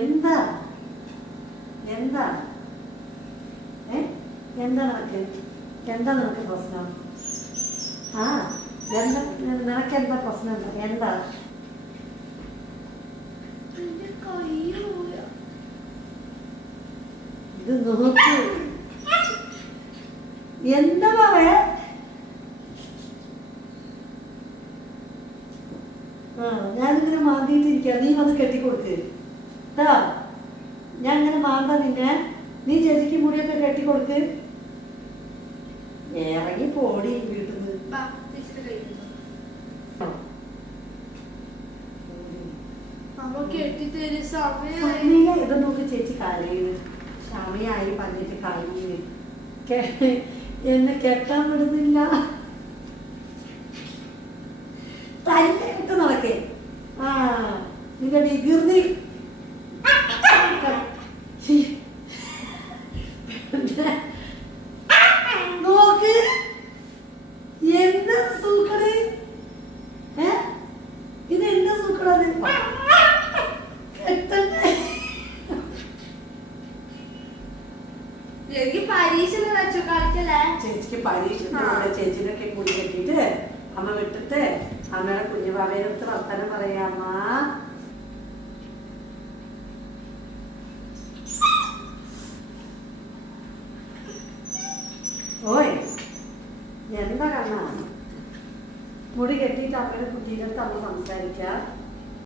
എന്താ എന്താ എന്താ നിനക്ക് പ്രശ്നം? ആ നിനക്ക് എന്താ പ്രശ്നം? എന്താ ഇത് നോക്ക്. എന്താ പറയാ? ഞാനിങ്ങനെ മാന്തിയിട്ടിരിക്കുക, നീ വന്ന് കെട്ടിക്കൊടുക്ക് കേട്ടാ. ഞാൻ ഇങ്ങനെ മാന്താ നിന്നെ, നീ ചേച്ചിക്ക് മുടിയൊക്കെ കെട്ടിക്കൊടുക്ക്. ഇറങ്ങി പോടി വീട്ടിൽ നിന്ന്. ഇത് നോക്ക്, ചേച്ചി കരയുന്നു. സമയായി പറഞ്ഞിട്ട് കഴിഞ്ഞു. എന്നെ കെട്ടാൻ വിടുന്നില്ല. തന്നെ ഇട്ട് നടക്കേ. ആ നിന്റെ വികൃതി നോക്ക്. എന്താ സൂക്കട്? ഇത് എന്താ സൂക്കടത്? ചേച്ചിക്ക് പരീക്ഷ ചേച്ചിനൊക്കെ മുടി കെട്ടിട്ട് അമ്മ വിട്ടിട്ട് അമ്മയുടെ കുഞ്ഞു ബാബേനടുത്ത് വർത്തനം പറയാമ്മ. ഓയ് എന്താ കണ്ണ മുടി കെട്ടിയിട്ട് അമ്മയുടെ കുഞ്ഞിനടുത്ത് അമ്മ സംസാരിക്ക.